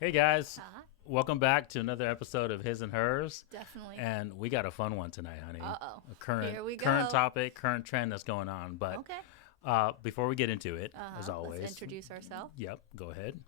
Hey guys, welcome back to another episode of His and Hers. Definitely. And we got a fun one tonight, honey. Uh-oh. A current Here we current go. topic, current trend that's going on. But Okay. before we get into it, as always, Let's introduce ourselves. Yep, go ahead.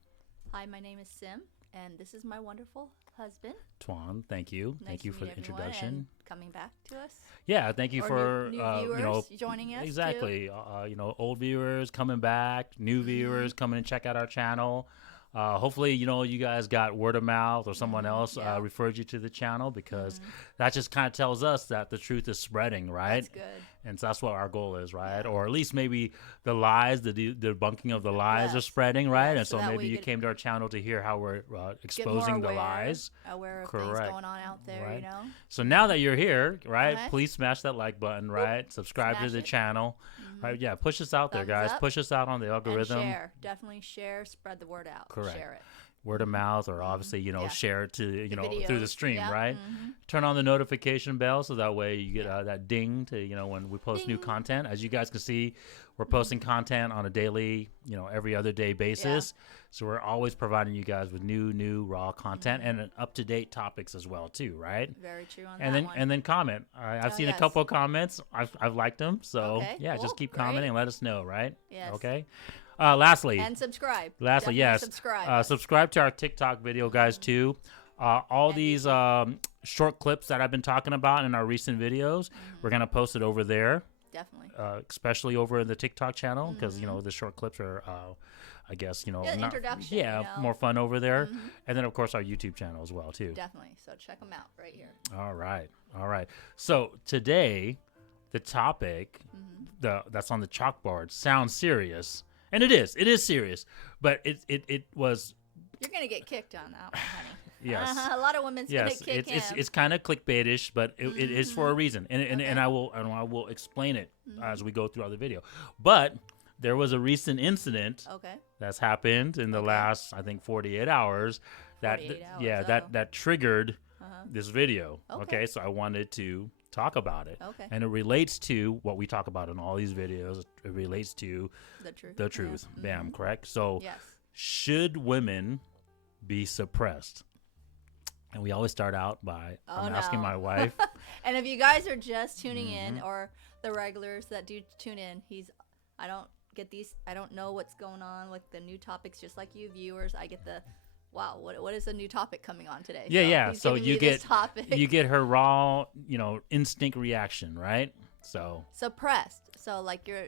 Hi, my name is Sim, and this is my wonderful husband. Twan, thank you. Nice Thank you to for meet the everyone introduction. and coming back to us. Yeah, thank you Or for new viewers joining us. exactly. Old viewers coming back, new viewers coming and check out our channel. Hopefully, you guys got word of mouth or someone else yeah. referred you to the channel because that just kind of tells us that the truth is spreading, right? That's good. And so that's what our goal is, right? Or at least maybe the lies, the debunking of the lies are Yes. spreading, right? Yes, And so so that maybe way you you came to our channel to hear how we're Get more exposing the lies. aware of Correct. things going on out there, Right. you know? So now that you're here, right, Okay. please smash that like button, right? Subscribe to Smash the it. channel. Right? Yeah, push us out there, Thumbs guys. up. Push us out on the And algorithm. share. Definitely share. Spread the word out. Correct. Share it. Word of mouth, or obviously, Yeah. share it to, through the videos. stream, Yeah. right? Turn on the notification bell so that way you get that ding to, when we post new Ding. content. As you guys can see, we're posting content on a daily, every other day basis. So we're always providing you guys with new raw content and up-to-date topics as well, too, right? Very true on And that then one. and then comment. I've seen a yes. couple of comments. I've liked them. So Okay, yeah, cool, just keep great. commenting and let us know, right? Yes. Okay. Lastly, And subscribe. Lastly, Definitely yes. Subscribe. Subscribe to our TikTok video, guys, too. All And these short clips that I've been talking about in our recent videos, we're going to post it over there, Definitely. especially over in the TikTok channel because, the short clips are, I guess, introduction, more fun over there. And then, of course, our YouTube channel as well, too. Definitely. So check them out right here. All right. All right. So today, the topic that's on the chalkboard sounds serious. And it is. It is serious. But it was... You're gonna get kicked on that one, honey. Yes. A lot of women's Yes, gonna kick him. it's kind of clickbaitish, but it is for a reason, and I will explain it as we go throughout the video. But there was a recent incident Okay. that's happened in the last, I think, 48 hours. 48 hours, That triggered this video. Okay. Okay, so I wanted to talk about it. Okay. And it relates to what we talk about in all these videos. It relates to The truth. the truth. Bam, correct? So Yes. should women be suppressed? And we always start out by I'm asking no. my wife. And if you guys are just tuning in, or the regulars that do tune in, I don't get these. I don't know what's going on with the new topics. Just like you viewers, I get the. Wow, what is a new topic coming on today? Yeah. he's So giving you me this get topic. you get her raw, instinct reaction, right? So suppressed. So like you're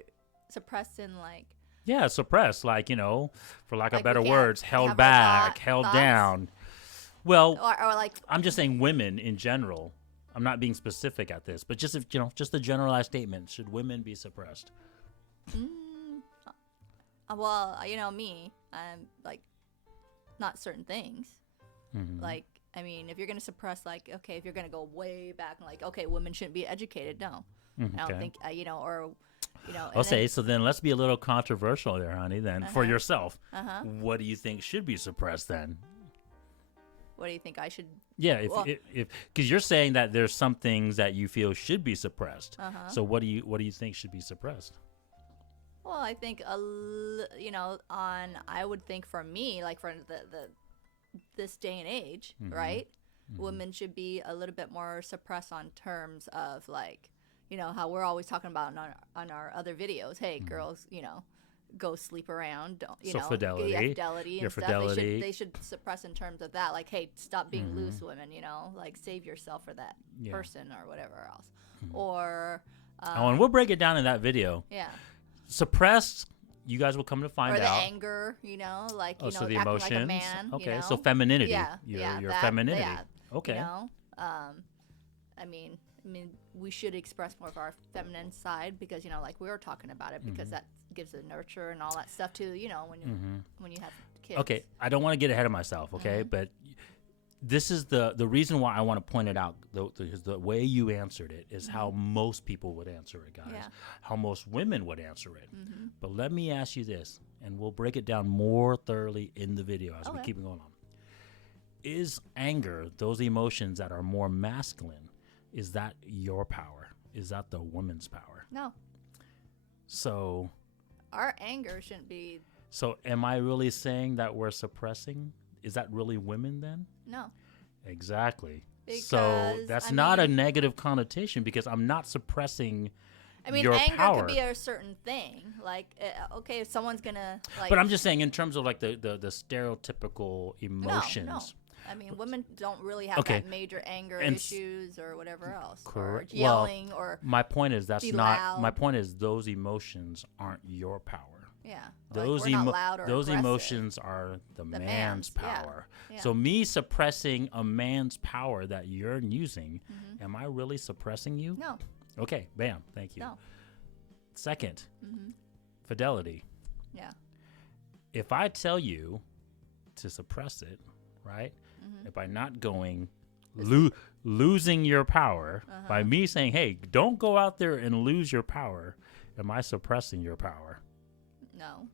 suppressed in like yeah, suppressed, like for lack of Like we better can't words, have held our back, held thoughts? down. Well, or like I'm just saying women in general. I'm not being specific at this, but just if just a generalized statement: should women be suppressed? well, me, I'm like not certain things. Like I mean, if you're gonna suppress, like okay, if you're gonna go way back, like okay, women shouldn't be educated. No, I don't think or and Okay, then- so then let's be a little controversial there, honey. Then for yourself, what do you think should be suppressed then? what do you think I should? Yeah, if Well- because you're saying that there's some things that you feel should be suppressed. So what do you think should be suppressed? Well, I think I would think for me, like for the this day and age, right? Women should be a little bit more suppressed on terms of like, how we're always talking about on our other videos. Hey, girls, go sleep around. Don't So fidelity. fidelity Your and stuff. fidelity. They should suppress in terms of that. Like, hey, stop being loose, women. Like save yourself for that Yeah. person or whatever else. Or And we'll break it down in that video. yeah. Suppressed, you guys will come to find Or the out. anger, like Oh, so the acting emotions. like a man. Okay, so femininity. Yeah, your that, femininity. yeah, Okay. I mean, we should express more of our feminine side because like we were talking about it because that gives the nurture and all that stuff too. When you have kids. Okay, I don't want to get ahead of myself, okay? But this is the reason why I want to point it out. The way you answered it is how most people would answer it, guys. Yeah. How most women would answer it. But let me ask you this, and we'll break it down more thoroughly in the video as we Okay. keep going on. Is anger, those emotions that are more masculine, is that your power? Is that the woman's power? No, So our anger shouldn't be. So am I really saying that we're suppressing is that really women then? No. Exactly. Because, So that's not a negative connotation because I'm not suppressing your anger power. could be a certain thing. Like, okay, if someone's gonna like. But I'm just saying in terms of like the stereotypical emotions. No. I mean, women don't really have that major anger issues or whatever else. Correct. Or yelling or. My point is that's not. Loud. My point is those emotions aren't your power. Yeah. Those like we're not loud or those aggressive. emotions are the man's power. Yeah. So me suppressing a man's power that you're using, am I really suppressing you? No. Okay, bam, thank you. No. Second, fidelity. Yeah. If I tell you to suppress it, right? By not going losing your power, by me saying, "Hey, don't go out there and lose your power," am I suppressing your power? No.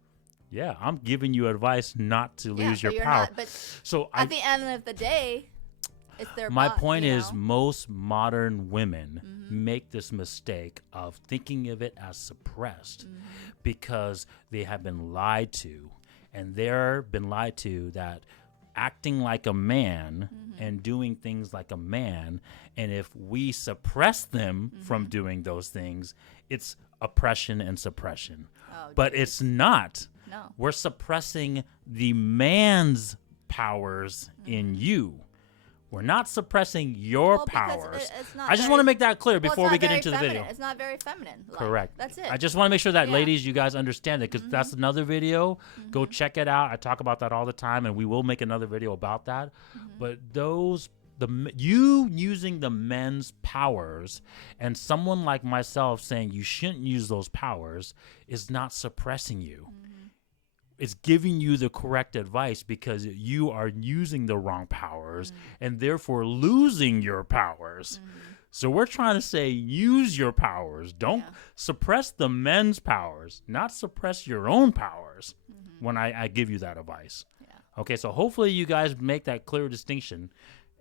Yeah, I'm giving you advice not to lose your you're power. Not, but so at the end of the day, it's their my point is most modern women make this mistake of thinking of it as suppressed because they have been lied to, and they're been lied to that acting like a man and doing things like a man, and if we suppress them from doing those things, it's oppression and suppression. But it's not. No. We're suppressing the man's powers in you. We're not suppressing your powers. I just want to make that clear before we get into the video. It's not very feminine. Correct. That's it. I just want to make sure that, ladies, you guys understand it because that's another video. Go check it out. I talk about that all the time, and we will make another video about that. But you using the men's powers and someone like myself saying you shouldn't use those powers is not suppressing you. It's giving you the correct advice because you are using the wrong powers and therefore losing your powers. So we're trying to say use your powers. Don't suppress the men's powers, not suppress your own powers when I give you that advice. Okay, so hopefully you guys make that clear distinction.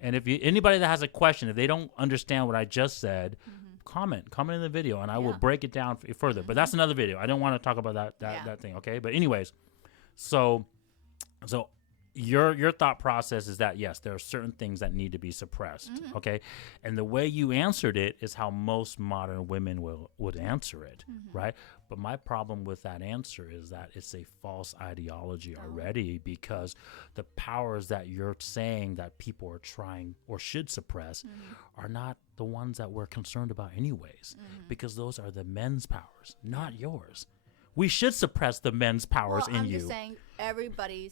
And if anybody that has a question, if they don't understand what I just said, comment in the video, and I will break it down further. But that's another video. I don't want to talk about that thing, okay? But anyways, so your thought process is that, yes, there are certain things that need to be suppressed, okay? And the way you answered it is how most modern women would answer it, right? But my problem with that answer is that it's a false ideology already because the powers that you're saying that people are trying or should suppress are not the ones that we're concerned about anyways, because those are the men's powers, not yours. We should suppress the men's powers in you. I'm just saying everybody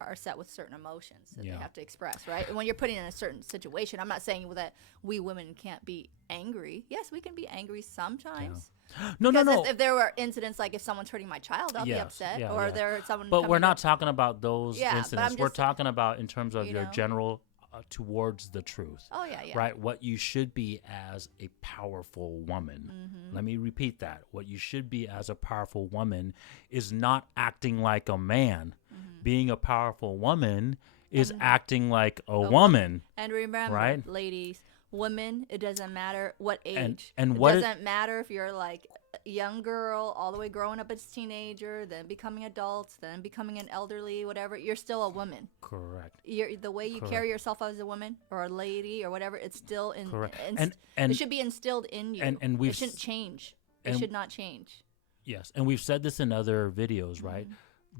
are set with certain emotions that they have to express, right? And when you're putting in a certain situation, I'm not saying that we women can't be angry. Yes, we can be angry sometimes. No. If there were incidents like if someone's hurting my child, I'll be upset. Or there's someone. But we're not talking about those incidents. But we're talking about in terms of your general towards the truth. Oh, yeah. Right? What you should be as a powerful woman. Let me repeat that. What you should be as a powerful woman is not acting like a man. Being a powerful woman is acting like a woman. And remember, ladies, women, it doesn't matter what age. And it doesn't matter if you're like a young girl all the way growing up as a teenager, then becoming adults, then becoming an elderly, whatever. You're still a woman. Correct. The way you carry yourself as a woman or a lady or whatever, it's still in. Correct. And it should be instilled in you. And it shouldn't change. It should not change. Yes, and we've said this in other videos, right?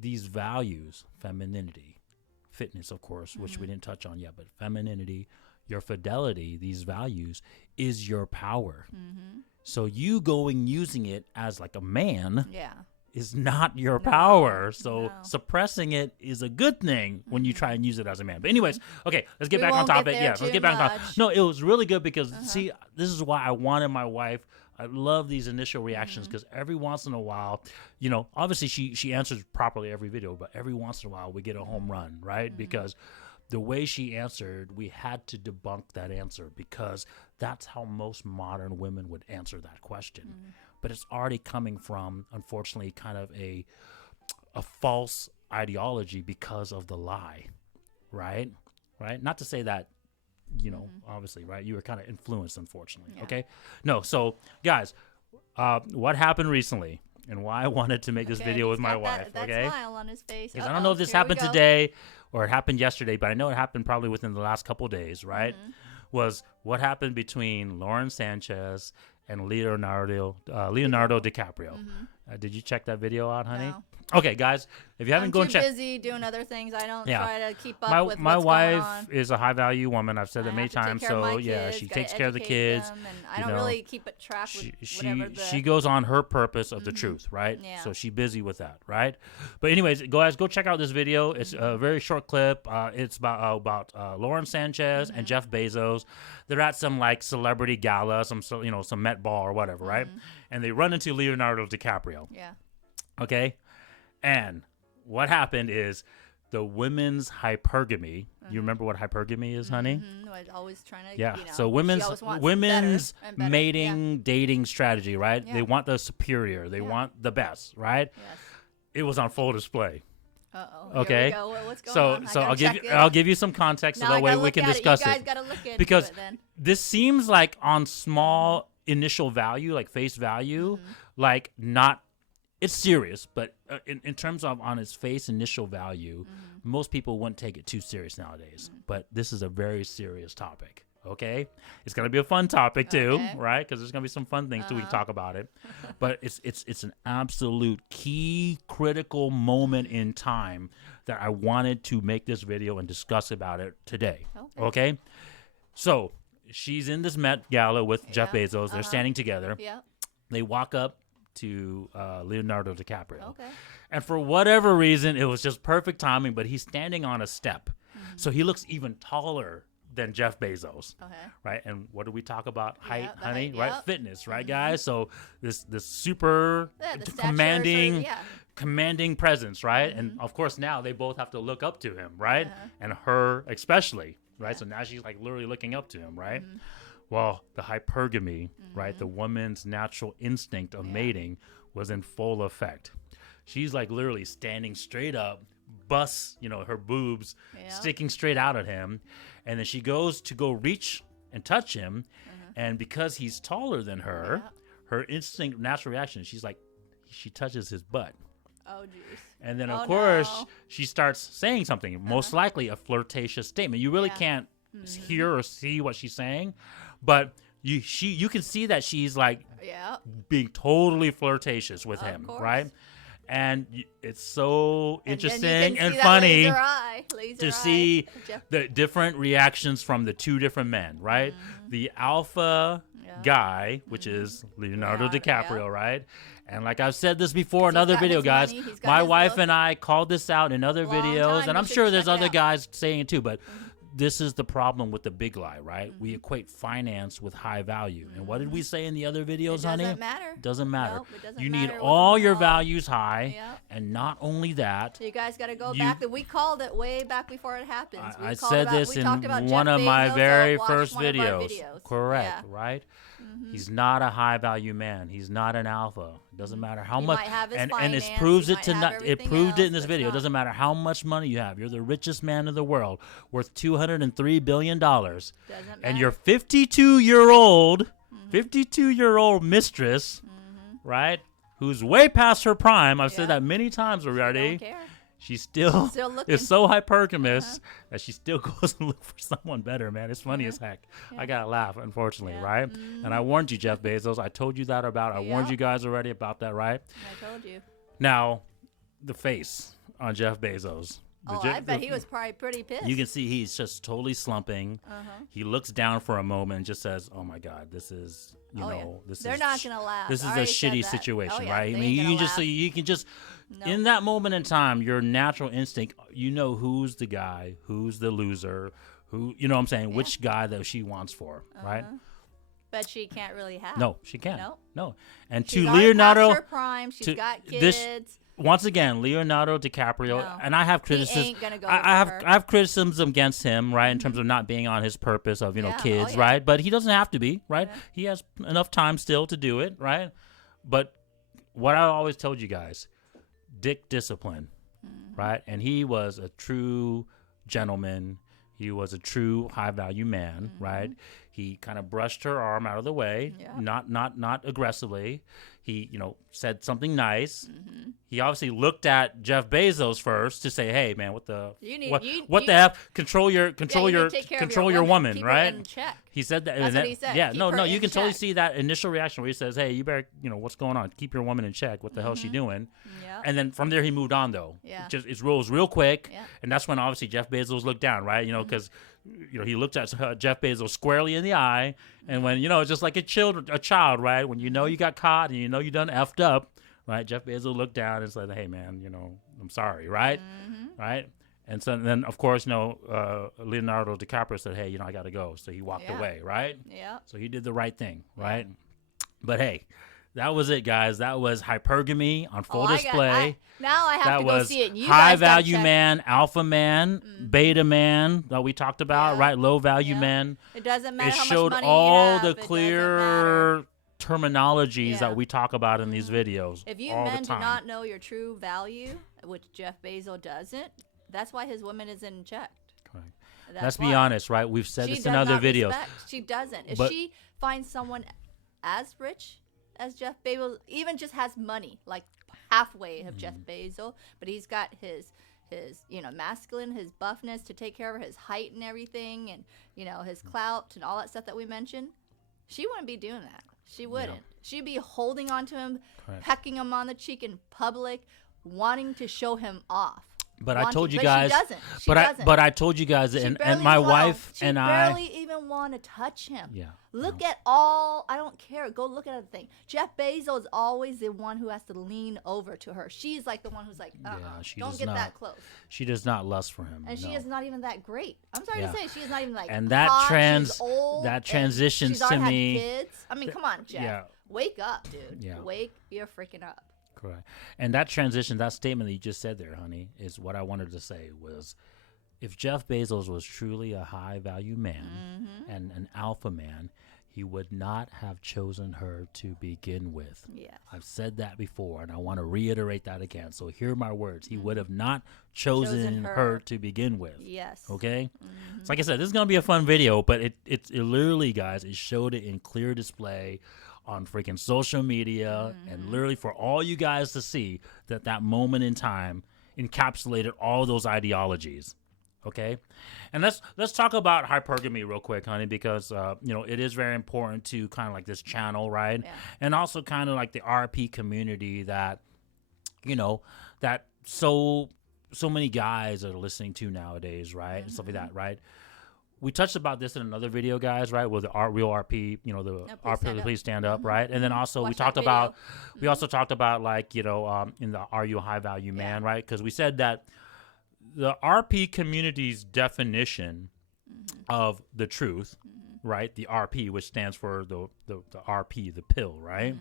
These values, femininity, fitness, of course, which we didn't touch on yet, but femininity, your fidelity, these values is your power. So you using it as like a man is not your power. So suppressing it is a good thing when you try and use it as a man. But anyways, okay, let's get back on topic. Let's get back on topic. No, it was really good because see, this is why I wanted my wife. I love these initial reactions because every once in a while, obviously she answers properly every video, but every once in a while we get a home run, right? Because the way she answered, we had to debunk that answer because that's how most modern women would answer that question. But it's already coming from, unfortunately, kind of a false ideology because of the lie, right? Not to say that, obviously, right? You were kind of influenced, unfortunately. Okay. No. So guys, what happened recently? and why I wanted to make this video with my wife. That okay, smile on his face. because I don't know if this happened today or it happened yesterday, but I know it happened probably within the last couple of days. Right? Was what happened between Lauren Sanchez and Leonardo DiCaprio. Did you check that video out, honey? No. Okay, guys, if you haven't gone check. I'm too busy doing other things. I don't try to keep up with my what's wife going on. is a high value woman. I've said that many times. So Kids, she takes care of the kids. Them, and I don't really keep it track with whatever she goes on her purpose of the truth, right? Yeah. So she's busy with that, right? But anyways, guys, go check out this video. It's a very short clip. It's about Lauren Sanchez and Jeff Bezos. They're at some like celebrity gala, some Met Ball or whatever, right? And they run into Leonardo DiCaprio. Yeah. Okay, and what happened is the women's hypergamy. You remember what hypergamy is, honey? Always trying to, So women's mating, dating strategy, right? Yeah. They want the superior. They want the best, right? Yes. It was on full display. Uh-oh. Okay. Here we go. What's going on? So I'll give you some context so that way we can discuss it. You guys got to look into because it then. this seems like on small initial value, like face value, like not. It's serious, but in terms of on its face initial value, most people wouldn't take it too serious nowadays. But this is a very serious topic, okay? It's going to be a fun topic too, right? Because there's going to be some fun things too. We can talk about it. But it's an absolute key critical moment in time that I wanted to make this video and discuss about it today, okay? So she's in this Met Gala with Jeff Bezos. They're standing together. Yeah. They walk up to Leonardo DiCaprio. Okay. And for whatever reason, it was just perfect timing, but he's standing on a step. So he looks even taller than Jeff Bezos. Okay. Right? And what do we talk about? Height, the honey, height, right? yep. Fitness, right, guys? So this super the commanding presence, right? And of course now they both have to look up to him, right? And her especially, right? So now she's like literally looking up to him, right? Well, the hypergamy, right, the woman's natural instinct of mating was in full effect. She's like literally standing straight up, busts, her boobs sticking straight out at him. And then she goes to go reach and touch him. And because he's taller than her, her instinct, natural reaction, she touches his butt. Oh, jeez. And then, of course, she starts saying something, most likely a flirtatious statement. You really can't hear or see what she's saying. But you can see that she's like being totally flirtatious with him, right? And it's so interesting and funny to see the different reactions from the two different men, right? The alpha guy, which is Leonardo DiCaprio, right? And like I've said this before in other video, guys, my wife and I called this out in other videos, and I'm sure there's other guys saying it too, but this is the problem with the big lie, right? We equate finance with high value. And what did we say in the other videos, honey? It doesn't matter. Doesn't matter. Nope, it doesn't you matter need all your values high. Yep. And not only that. So you guys got to go back. We called it way back before it happened. I said this in one of my very first videos. Correct, right? He's not a high value man. He's not an alpha. It doesn't matter how much, and it proves it it proved it in this video. It doesn't matter how much money you have. You're the richest man in the world, worth $203 billion, and your 52-year-old mistress, right, who's way past her prime. I've said that many times already. She still is so hypergamous that she still goes and look for someone better, man. It's funny as heck. I got to laugh, unfortunately, right? And I warned you, Jeff Bezos. I told you that I warned you guys already about that, right? I told you. Now, the face on Jeff Bezos. I bet he was probably pretty pissed. You can see he's just totally slumping. He looks down for a moment and just says, "Oh my God, this is, they're not gonna laugh. This is a shitty situation, right? I mean, you can just in that moment in time, your natural instinct, who's the guy, who's the loser, who, what I'm saying, which guy that she wants for, right? But she can't really have. No, she can't. No. And she's to Leonardo, past her prime. She's got kids. Once again, Leonardo DiCaprio, and I have criticism. I have criticisms against him, right, in terms of not being on his purpose of kids, right? But he doesn't have to be, right? He has enough time still to do it, right? But what I always told you guys, Dick discipline, right? And he was a true gentleman. He was a true high value man, right? He kind of brushed her arm out of the way, not aggressively. he, said something nice. He obviously looked at Jeff Bezos first to say, "Hey, man, what the f? Control your woman, Keep right?" her in check. He said that. That's what he said. Yeah, Keep no, her you in can totally check. see that initial reaction where he says, "Hey, you better, what's going on? Keep your woman in check. What the hell is she doing?" Yeah. And then from there he moved on though. Yeah. It rolls real quick, Yeah. and that's when obviously Jeff Bezos looked down, right? Because he looked at Jeff Bezos squarely in the eye, and when just like a child, right? When you got caught and you done effed up, right? Jeff Bezos looked down and said, "Hey, man, I'm sorry," right? Right? And so then, of course, Leonardo DiCaprio said, "Hey, I got to go." So he walked away, right? Yeah. So he did the right thing, right? But hey, that was it, guys. That was Hypergamy on full display. Now I have to go see it. You high guys value check. man, alpha man, beta man that we talked about, right? Low value man. It doesn't matter how showed much money all you have. the It doesn't clear matter. terminologies that we talk about in these videos. If you all men the do time. not know your true value, which Jeff Bezos doesn't, that's why his woman isn't checked. Correct. That's Let's why. be honest, right? We've said She this in does other not videos. respect. She doesn't. If But- she finds someone as rich as Jeff Bezos, even just has money, like halfway of Jeff Bezos, but he's got his masculine, his buffness to take care of her, his height and everything, and his clout and all that stuff that we mentioned, she wouldn't be doing that. She wouldn't. She'd be holding on to him, pecking him on the cheek in public, wanting to show him off. But I told you guys. She doesn't. She doesn't. But I told you guys, and my wife and I. She barely even want to touch him. Yeah. Look at all. I don't care. Go look at the thing. Jeff Bezos is always the one who has to lean over to her. She's like the one who's like, don't get that close. She does not lust for him. And she is not even that great. I'm sorry to say, she is not even like. And that hot. She's old, that transitions she's already to had me. Kids. I mean, come on, Jeff. Yeah. Wake up, dude. Yeah. Wake your freaking up. Correct. And that transition, that statement that you just said there, honey, is what I wanted to say was, if Jeff Bezos was truly a high value man and an alpha man, he would not have chosen her to begin with. Yes. I've said that before, and I want to reiterate that again. So hear my words. He would have not chosen her to begin with. Yes. Okay? So like I said, this is going to be a fun video, but it literally, guys, it showed it in clear display on freaking social media and literally for all you guys to see that moment in time encapsulated all those ideologies. Okay, and let's talk about hypergamy real quick, honey, because it is very important to kind of like this channel, right? Yeah. And also kind of like the RP community that that so many guys are listening to nowadays, right? And stuff like that, right? We touched about this in another video, guys, right? With the real RP, please stand up, right? And then also we also talked about like, in the Are You a High Value Man, right? Because we said that the RP community's definition of the truth, right? The RP, which stands for the RP, the pill, right?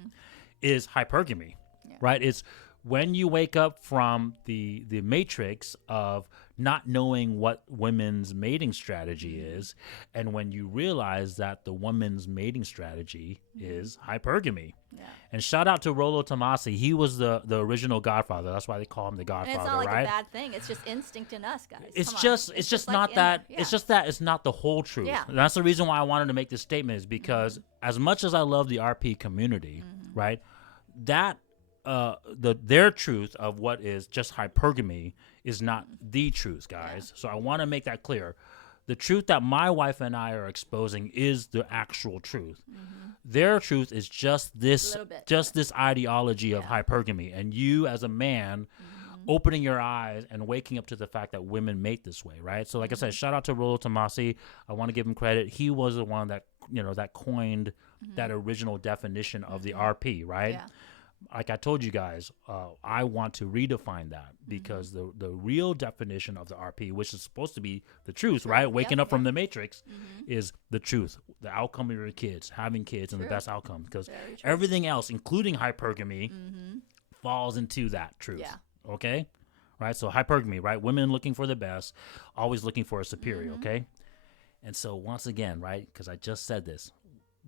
Is hypergamy, right? It's when you wake up from the matrix of not knowing what women's mating strategy is, and when you realize that the woman's mating strategy is hypergamy. Yeah. And shout out to Rollo Tomasi. He was the original Godfather. That's why they call him the Godfather, and it's not like right? a bad thing. It's just instinct in us, guys. It's just not that. Yeah. It's just that it's not the whole truth. Yeah. And that's the reason why I wanted to make this statement, is because as much as I love the RP community, right, that their truth of what is just hypergamy is not the truth, guys. So I want to make that clear. The truth that my wife and I are exposing is the actual truth. Their truth is just this ideology of hypergamy, and you as a man opening your eyes and waking up to the fact that women mate this way, right? So like I said, shout out to Rollo Tomasi. I want to give him credit. He was the one that that coined that original definition of the RP, right? Yeah. Like I told you guys, I want to redefine that, because the real definition of the RP, which is supposed to be the truth, right? Waking up from the matrix is the truth, the outcome of your kids, having kids, and the best outcome. Because everything else, including hypergamy, falls into that truth. Yeah. Okay? Right? So hypergamy, right? Women looking for the best, always looking for a superior, okay? And so once again, right, because I just said this,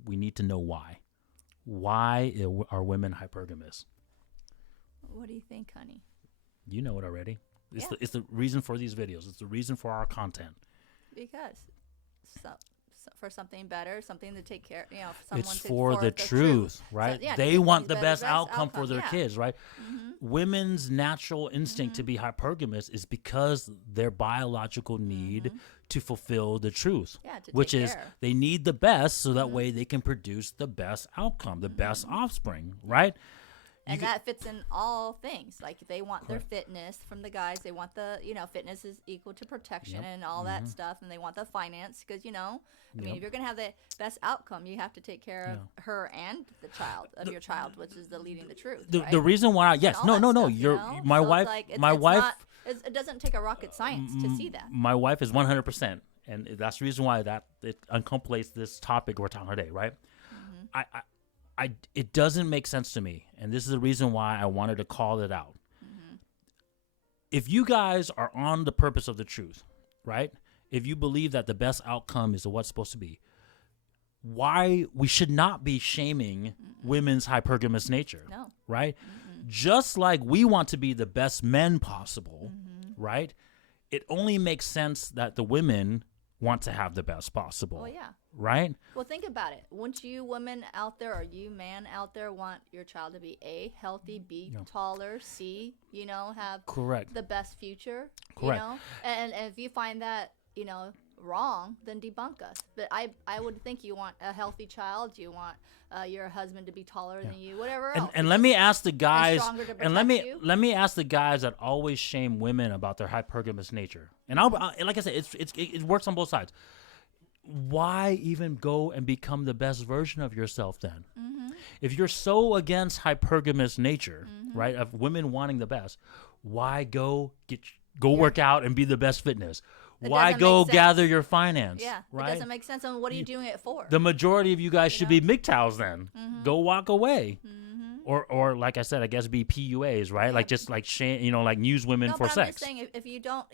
we need to know why. Why are women hypergamous? What do you think, honey? You know it already. It's the reason for these videos. It's the reason for our content. Because for something better, something to take care, someone It's to, for the truth, right? So, yeah, they want the best outcome for their yeah. kids, right? Women's natural instinct to be hypergamous is because their biological need to fulfill the truth, which is they need the best so that way they can produce the best outcome, the best offspring, right? And that fits in all things. Like they want their fitness from the guys. They want the, fitness is equal to protection and all that stuff. And they want the finance because, I mean, if you're going to have the best outcome, you have to take care of her and the child of your child, which is the leading the truth. The reason why, my wife, it doesn't take a rocket science to see that. My wife is 100%. And that's the reason why that it encompasses this topic we're talking today, right? It doesn't make sense to me, and this is the reason why I wanted to call it out. If you guys are on the purpose of the truth, right? If you believe that the best outcome is what's supposed to be, why we should not be shaming women's hypergamous nature, right? Just like we want to be the best men possible, right? It only makes sense that the women want to have the best possible. Well, yeah. Right? Well, think about it. Wouldn't you women out there or you man out there want your child to be A, healthy, B, taller, C, have the best future? Correct. And if you find that, wrong, then debunk us. But I would think you want a healthy child. You want your husband to be taller than you, whatever else. And let me ask the guys, and let me ask the guys that always shame women about their hypergamous nature. And like I said, it works on both sides. Why even go and become the best version of yourself then? If you're so against hypergamous nature, right, of women wanting the best, why go work out and be the best fitness? Why go gather your finance? Yeah, right? It doesn't make sense. And what are you doing it for? The majority of you guys should be MGTOWs then. Go walk away. Or like I said, I guess be PUAs, right? Like just like like news women for sex. I'm just saying if you don't,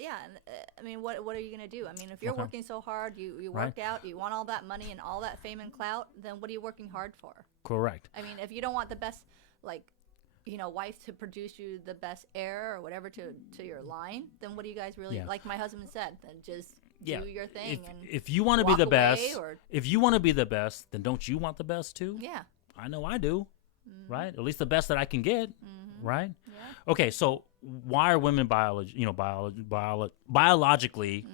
I mean, what are you gonna do? I mean, if you're working so hard, you work out, you want all that money and all that fame and clout, then what are you working hard for? Correct. I mean, if you don't want the best, wife to produce you the best heir or whatever to your line, then what do you guys really like? My husband said, then just do your thing. If you want to be the best, if you want to be the best, then don't you want the best too? Yeah. I know I do. Right? At least the best that I can get. Right? Yeah. Okay, so why are women biologically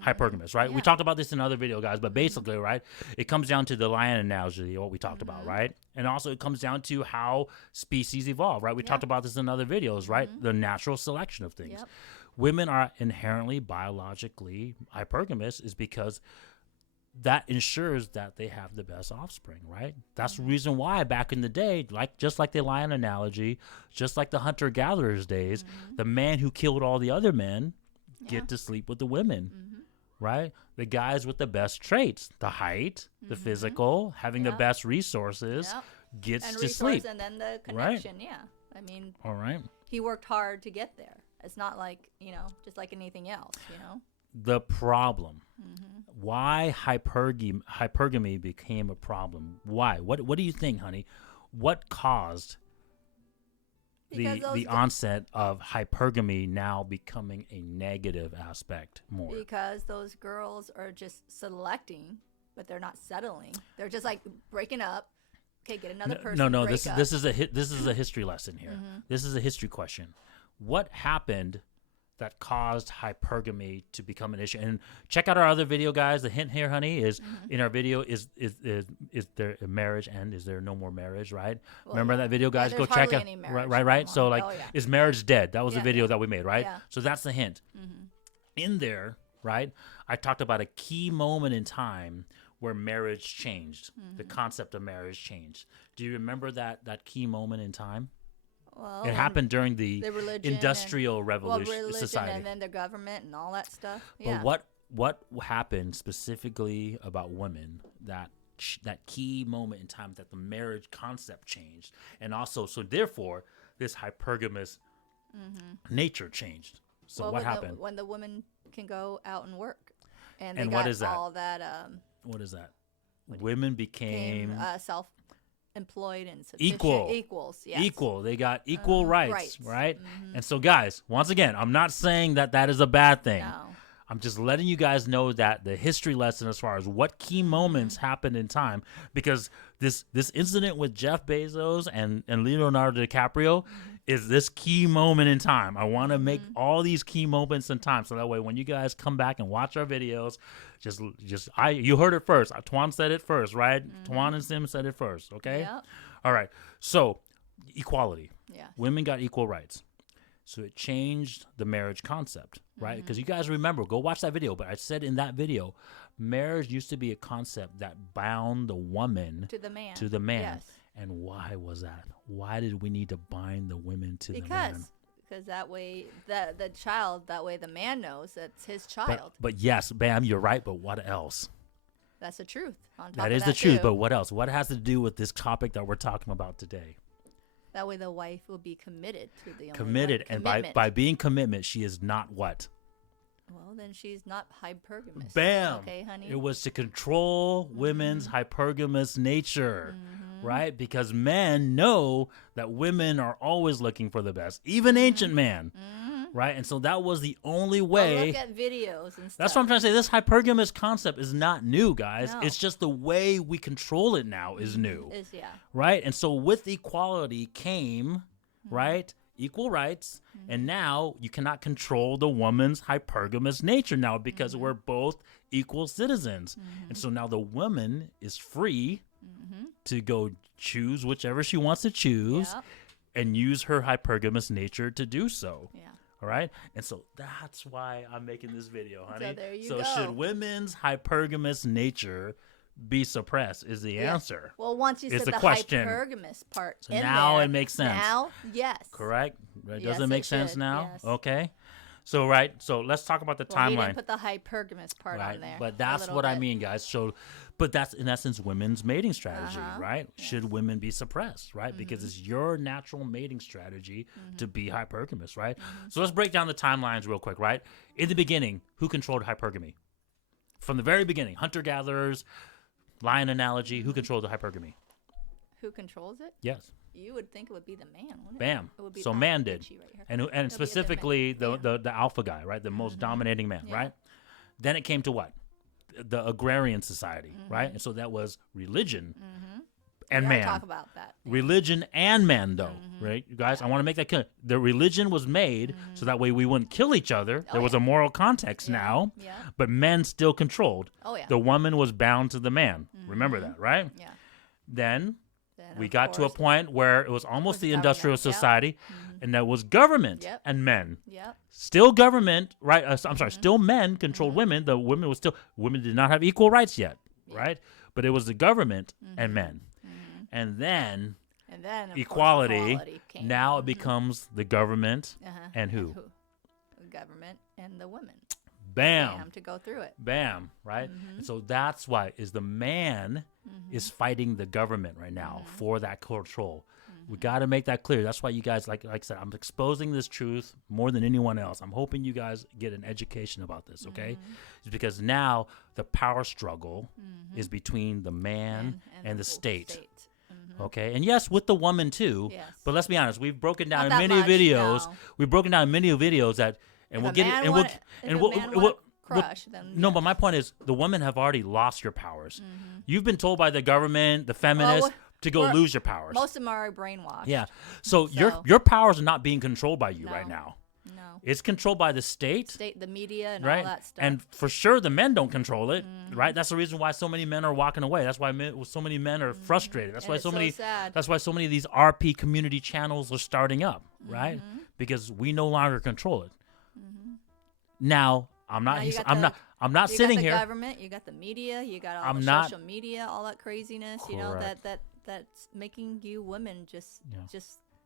hypergamous, right? Yeah. We talked about this in other video, guys, but basically, right, it comes down to the lion analogy, what we talked about, right? And also it comes down to how species evolve, right? We talked about this in other videos, right? The natural selection of things. Yep. Women are inherently biologically hypergamous is because that ensures that they have the best offspring, right? That's the reason why back in the day, just like the lion analogy, just like the hunter-gatherers days, the man who killed all the other men get to sleep with the women, right? The guys with the best traits, the height, the physical, having the best resources, gets to sleep. And then the connection, I mean, all right. He worked hard to get there. It's not like, just like anything else, The problem. Why hypergamy became a problem? Why? What do you think, honey? What caused the onset of hypergamy now becoming a negative aspect more? Because those girls are just selecting, but they're not settling. They're just like breaking up. Okay, get another person. No. This is a history lesson here. This is a history question. What happened that caused hypergamy to become an issue? And check out our other video, guys. The hint here, honey, is in our video is there a marriage end? Is there no more marriage? Right? Well, remember that video, guys? Go check it. Right. So like, is marriage dead? That was the video that we made, right? Yeah. So that's the hint. In there, right? I talked about a key moment in time where marriage changed. The concept of marriage changed. Do you remember that key moment in time? Well, it happened during the industrial revolution, society, and then the government and all that stuff. But what happened specifically about women that key moment in time that the marriage concept changed, and also so therefore this hypergamous nature changed. So what happened when the women can go out and work, and they got what is that? All that. What is that? Women became self-employed and equals. Yes. Equal. They got equal rights, right? And so, guys, once again, I'm not saying that is a bad thing. No. I'm just letting you guys know that the history lesson as far as what key moments happened in time, because this incident with Jeff Bezos and Leonardo DiCaprio is this key moment in time. I want to make all these key moments in time, so that way when you guys come back and watch our videos, you heard it first. Tuan said it first, right? Tuan and Sim said it first, okay? Yep. All right. So, equality. Yeah. Women got equal rights. So it changed the marriage concept, right? Because you guys remember, go watch that video. But I said in that video, marriage used to be a concept that bound the woman to the man. Yes. And why was that? Why did we need to bind the women to the man? Because that way, the man knows that's his child. But yes, Bam, you're right. But what else? That's the truth. That is the truth. But what else? What has to do with this topic that we're talking about today? That way the wife will be committed to the committed. And by being commitment, she is not what? Well, then she's not hypergamous. Bam. Okay, honey. It was to control women's hypergamous nature, right? Because men know that women are always looking for the best, even ancient man, right? And so that was the only way. Look at videos and stuff. That's what I'm trying to say. This hypergamous concept is not new, guys. No. It's just the way we control it now is new, right? And so with equality came, right, equal rights, and now you cannot control the woman's hypergamous nature now because we're both equal citizens. And so now the woman is free to go choose whichever she wants to choose and use her hypergamous nature to do so. Yeah. All right. And so that's why I'm making this video, honey. So there you go. Should women's hypergamous nature be suppressed is the answer. Well, once you said the question. Hypergamous part So now it makes sense. Now, yes. Correct? Right? Yes, Does it make sense should. now? Yes. Okay. So, right. So let's talk about the timeline. He didn't put the hypergamous part on there. But that's what I mean, guys. So, but that's in essence women's mating strategy, right? Yes. Should women be suppressed, right? Because it's your natural mating strategy to be hypergamous, right? So let's break down the timelines real quick, right? In the beginning, who controlled hypergamy? From the very beginning, hunter-gatherers, lion analogy, who controlled the hypergamy? Who controls it? Yes. You would think it would be the man, wouldn't it? Bam. It would be so man did. Right and specifically the alpha guy, right? The most dominating man, right? Then it came to what? The agrarian society, right? And so that was religion and man. Talk about that. Religion and man, though, right? You guys, I want to make that clear. The religion was made so that way we wouldn't kill each other. There was a moral context now, but men still controlled. Oh, yeah. The woman was bound to the man. Remember that, right? Yeah. Then we got to a point where it was almost the industrial society, and that was government and men. Yep. Still government, right? I'm sorry, still men controlled women. The women did not have equal rights yet, right? But it was the government and men. And then equality came. now it becomes the government and who? The government and the women. Bam. To go through it. Bam, right? And so that's why is the man is fighting the government right now for that control. We got to make that clear. That's why you guys, like I said, I'm exposing this truth more than anyone else. I'm hoping you guys get an education about this, okay? It's because now the power struggle is between the man and the state. Okay, and yes, with the woman too. Yes. But let's be honest, we've broken down in many videos. No. We've broken down in many videos that, and we'll get it. And we'll crush. No, but my point is, the women have already lost your powers. You've been told by the government, the feminists, to go lose your powers. Most of them are brainwashed. Yeah. So your powers are not being controlled by you right now. No. It's controlled by the state, the media, and all that stuff. And for sure, the men don't control it, right? That's the reason why so many men are walking away. That's why so many men are frustrated. That's why so many. Sad. That's why so many of these RP community channels are starting up, right? Because we no longer control it. Now, I'm not sitting here. You got the government, you got the media, you got all the social media, all that craziness. Correct. You know that's making you women just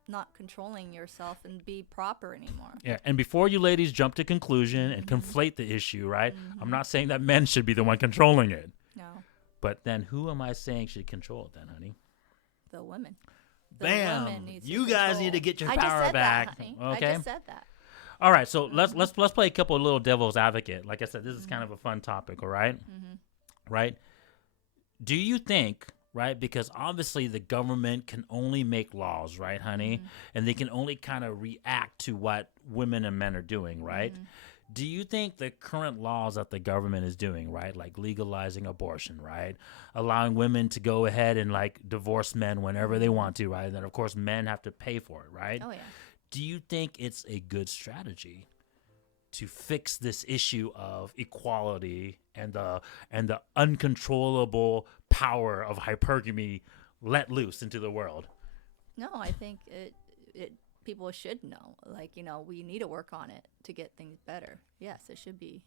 not controlling yourself and be proper anymore. Yeah, and before you ladies jump to conclusion and conflate the issue, right? I'm not saying that men should be the one controlling it. No. But then who am I saying should control it then, honey? The women. Bam! You guys need to get your power back. That, honey. Okay. I just said that. All right, so let's play a couple of little devil's advocate. Like I said, this is kind of a fun topic, all right? Right? Do you think, right, because obviously the government can only make laws, right, honey? And they can only kind of react to what women and men are doing, right? Do you think the current laws that the government is doing, right, like legalizing abortion, right, allowing women to go ahead and like divorce men whenever they want to, right, and then of course men have to pay for it, right? Oh yeah. Do you think it's a good strategy to fix this issue of equality and the uncontrollable power of hypergamy let loose into the world? No, I think it people should know. Like, we need to work on it to get things better. Yes, it should be.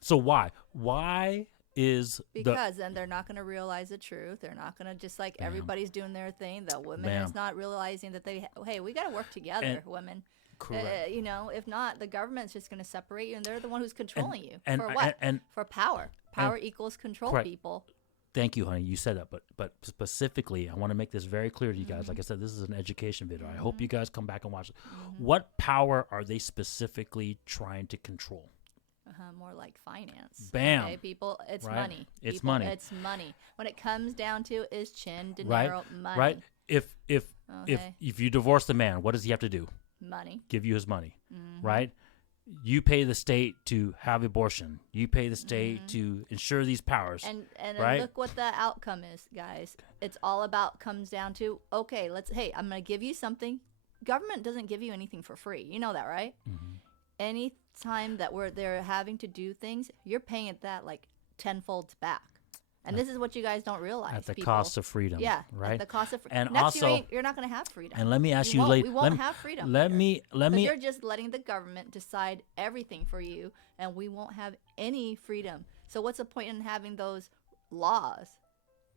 So why? Why is because then they're not going to realize the truth. They're not going to just like everybody's doing their thing. The women is not realizing that hey, we got to work together, women. Correct. If not, the government's just going to separate you, and they're the one who's controlling you. And, for what? For power. Power and, equals control, correct. people. Thank you, honey. You said that, but specifically, I want to make this very clear to you guys. Like I said, this is an education video. I hope you guys come back and watch it. What power are they specifically trying to control? More like finance. Bam. Okay, people, it's right? money. It's people, money. It's money. When it comes down to is dinero, money. Right. If you divorce the man, what does he have to do? Money. Give you his money. Right? You pay the state to have abortion. You pay the state to ensure these powers. And right? Look what the outcome is, guys. It's all about comes down to, okay, hey, I'm going to give you something. Government doesn't give you anything for free. You know that, right? Any time that they're having to do things, you're paying it that like tenfold back. And this is what you guys don't realize. At the cost of freedom. Yeah. Right. At the cost of freedom. And next also, you're not going to have freedom. And let me ask you later. We won't have freedom. Let me. You're just letting the government decide everything for you, and we won't have any freedom. So what's the point in having those laws?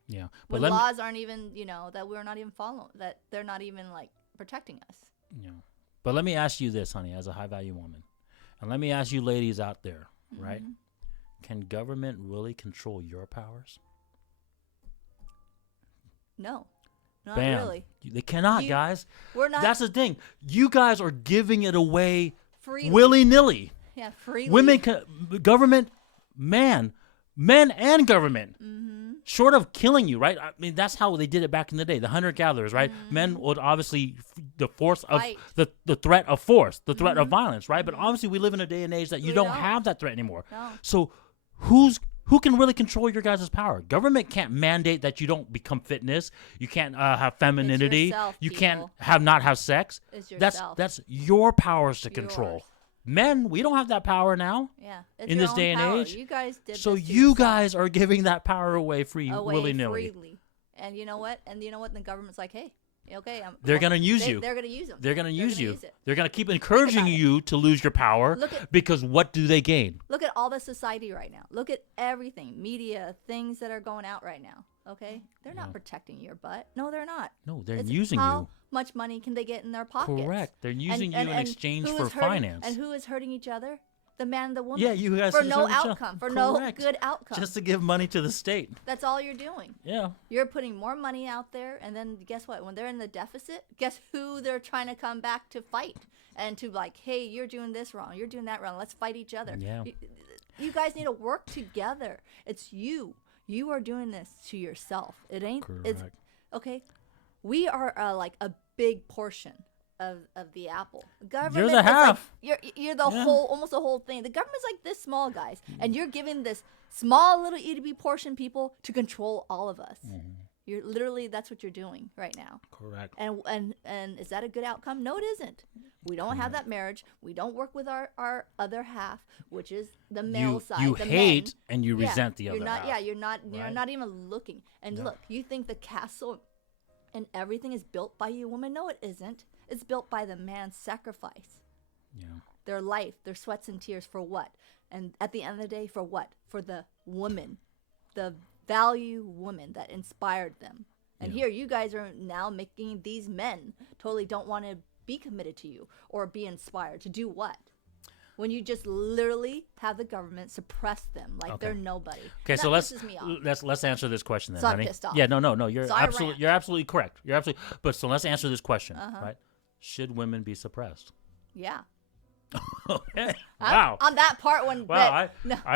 Yeah. When laws aren't even, that we're not even following, that they're not even like protecting us. Yeah. But let me ask you this, honey, as a high value woman. And let me ask you ladies out there, right? Can government really control your powers? No, not Bam. really. They cannot, guys. We're not. That's the thing. You guys are giving it away freely. Willy-nilly. Yeah, freely. Women, government, men and government. Short of killing you, right? I mean, that's how they did it back in the day. The hunter-gatherers, right? Men would obviously the force of the threat of force, the threat of violence, right? But obviously, we live in a day and age that you don't have that threat anymore. No. So, who can really control your guys' power? Government can't mandate that you don't become fitness. You can't have femininity. It's yourself, you people. can't not have sex. It's yourself. That's your powers to control. Yours. Men, we don't have that power now. Yeah, it's in your this own day and power. age. You guys did So this to you yourself. guys are giving that power away willy-nilly. Freely. And you know what? And the government's like, hey, okay, they're going to use you. They're going to use them. They're going to use you. Use it. They're going to keep encouraging you to lose your power because what do they gain? Look at all the society right now. Look at everything, media, things that are going out right now. Okay, they're not protecting your butt. No, they're not. No, they're using you. How much money can they get in their pockets? Correct. They're using you in exchange for finance. And who is hurting each other? The man and the woman. Yeah, you guys for no outcome, for no good outcome. Just to give money to the state. That's all you're doing. Yeah. You're putting more money out there, and then guess what? When they're in the deficit, guess who they're trying to come back to fight and to like, hey, you're doing this wrong, you're doing that wrong. Let's fight each other. Yeah. You guys need to work together. It's you. You are doing this to yourself. It ain't. Correct. It's okay. We are like a big portion of the apple. Government you're the half. Like, you're the whole, almost the whole thing. The government's like this small, guys, and you're giving this small little itty portion people to control all of us. You're literally, that's what you're doing right now. Correct. And is that a good outcome? No, it isn't. We don't have that marriage. We don't work with our other half, which is the male side. You the hate men. and you resent the other not, half. Yeah, you're not even looking. And look, you think the castle and everything is built by you, woman? No, it isn't. It's built by the man's sacrifice. Yeah. Their life, their sweats and tears for what? And at the end of the day, for what? For the woman, the value woman that inspired them. And here you guys are now making these men totally don't want to be committed to you or be inspired to do what? When you just literally have the government suppress them like they're nobody. Okay, so let's answer this question then, honey. I'm pissed off. Yeah, no, you're absolutely correct. You're absolutely. But so let's answer this question, right? Should women be suppressed? Yeah. Okay. Wow. On that part when I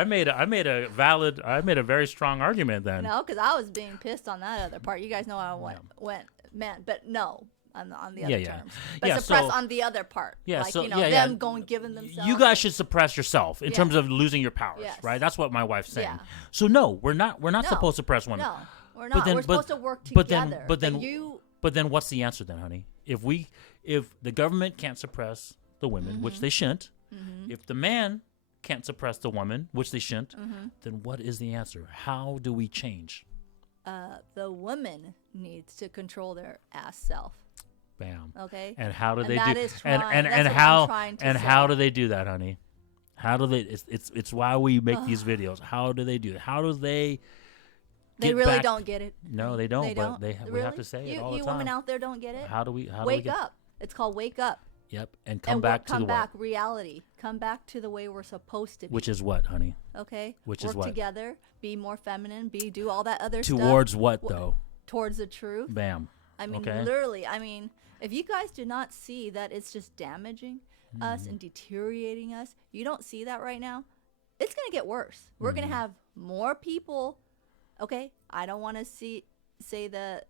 made a very strong argument then. No, because I was being pissed on that other part. You guys know how I went, man. But no, on the other Yeah. terms, but Yeah, suppress so- on the other part. Yeah, like, so- you know, yeah. them going giving themselves. You guys should suppress yourself in Yeah. terms of losing your powers, Yes. right? That's what my wife's saying. Yeah. So no, we're not No. supposed to suppress women. No, we're But not. then- We're but- supposed to work but then- together. but then- you. But then what's the answer then, honey? If the government can't suppress the women, which they shouldn't, if the man can't suppress the woman, which they shouldn't, then what is the answer? How do we change? The woman needs to control their ass self. Bam. Okay. And how do And they that do? is And trying- that's and what I'm how trying to and say. how do they do that, honey? How do they? It's why we make these videos. How do they do it? How do they? They get really back- don't get it. No, they don't. They but don't. we Really? have to say it all the You time. women out there don't get it. How do we? How do Wake we get, up. It's called wake up. Yep, and come And back to come the back what? reality. Come back to the way we're supposed to be. Which is what, honey? Okay. which Work is what? together. Be more feminine. Do all that other stuff. Towards what though? Towards the truth. Bam. I mean, Okay. literally. I mean, if you guys do not see that it's just damaging us and deteriorating us, you don't see that right now, it's going to get worse. We're going to have more people. Okay. I don't want to say the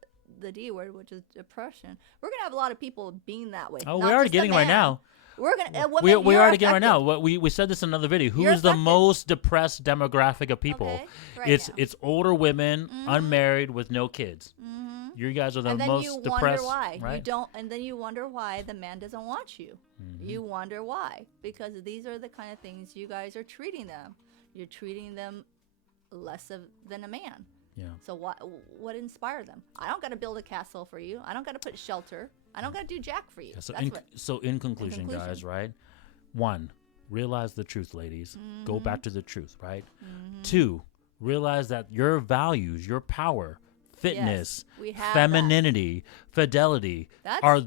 D word, which is depression. We're going to have a lot of people being that way. Oh, not we're already just the getting right man. now. We're going to, We already getting right now. What we said this in another video. Who You're is the affected. most depressed demographic of people? Okay, right it's now. it's older women, unmarried with no kids. You guys are the And then most you depressed, wonder why right? you don't, and then you wonder why the man doesn't want you. You wonder why, because these are the kind of things you guys are treating them. You're treating them less than a man. Yeah. So what inspired them? I don't got to build a castle for you. I don't got to put shelter. I don't got to do jack for you. So That's in conclusion, guys, right? 1, realize the truth, ladies. Go back to the truth, right? 2, realize that your values, your power, fitness, we have femininity, fidelity are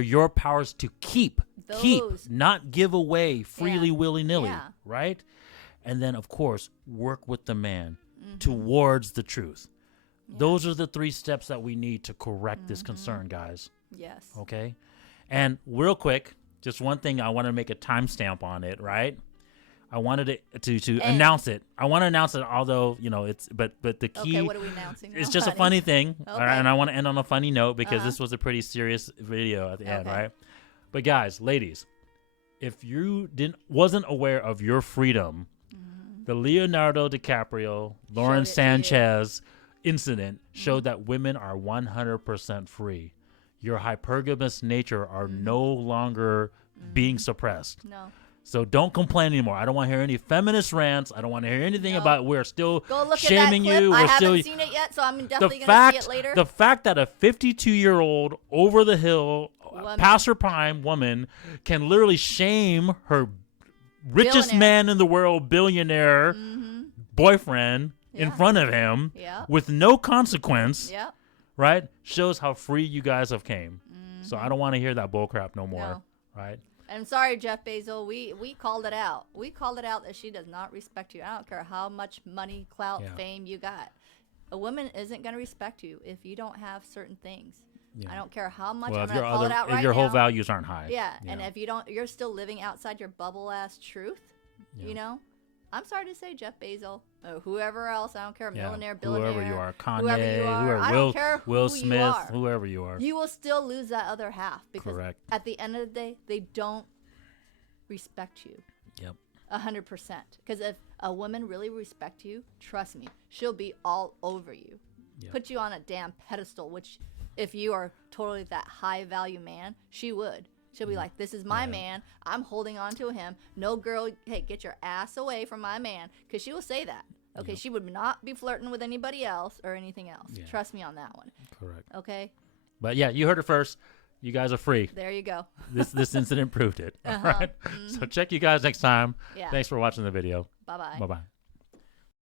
your powers to keep, Those. not give away freely, willy-nilly, Yeah. right? And then, of course, work with the man towards the truth. Those are the 3 steps that we need to correct this concern, guys. Yes. Okay. And real quick, just one thing, I want to make a timestamp on it, right? I wanted to announce it. I want to announce it, although, it's, but the key, Okay, what are we announcing now, it's just a honey? funny thing. All right, Okay. and I want to end on a funny note because this was a pretty serious video at the end, Okay. right? But guys, ladies, if you wasn't aware of your freedom, the Leonardo DiCaprio, Lauren Showed it to you. Sanchez incident showed that women are 100% free. Your hypergamous nature are no longer being suppressed. No. So don't complain anymore. I don't want to hear any feminist rants. I don't want to hear anything No. about we're still Go look shaming at that clip. you. I We're haven't still seen it yet, so I'm the definitely going to fact see it later. the fact that a 52-year-old over the hill Woman. past her prime woman can literally shame her richest Billionaire. man in the world, billionaire boyfriend in Yeah. front of him Yeah. with no consequence, Yeah. right? Shows how free you guys have came. So I don't want to hear that bullcrap no more, No. right? I'm sorry, Jeff Bezos. We called it out. We called it out that she does not respect you. I don't care how much money, clout, Yeah. fame you got. A woman isn't going to respect you if you don't have certain things. Yeah. I don't care how much. Well, I'm if going your to call it out if right your whole now. values aren't high, Yeah, and if you don't, you're still living outside your bubble ass truth. Yeah. You know, I'm sorry to say, Jeff Bezos or whoever else. I don't care, yeah, millionaire, billionaire, whoever you are, Kanye, whoever you are. whoever, I Will, don't care Will who Smith, you are. whoever you are. You will still lose that other half because Correct. at the end of the day, they don't respect you. Yep. 100%. Because if a woman really respects you, trust me, she'll be all over you. Yep. Put you on a damn pedestal, which if you are totally that high value man, she would. She'll be like, this is my man. I'm holding on to him. No girl, hey, get your ass away from my man. Because she will say that. Okay, Yep. she would not be flirting with anybody else or anything else. Yeah. Trust me on that one. Correct. Okay? But yeah, you heard it first. You guys are free. There you go. This incident proved it. All right. So check you guys next time. Yeah. Thanks for watching the video. Bye-bye. Bye-bye.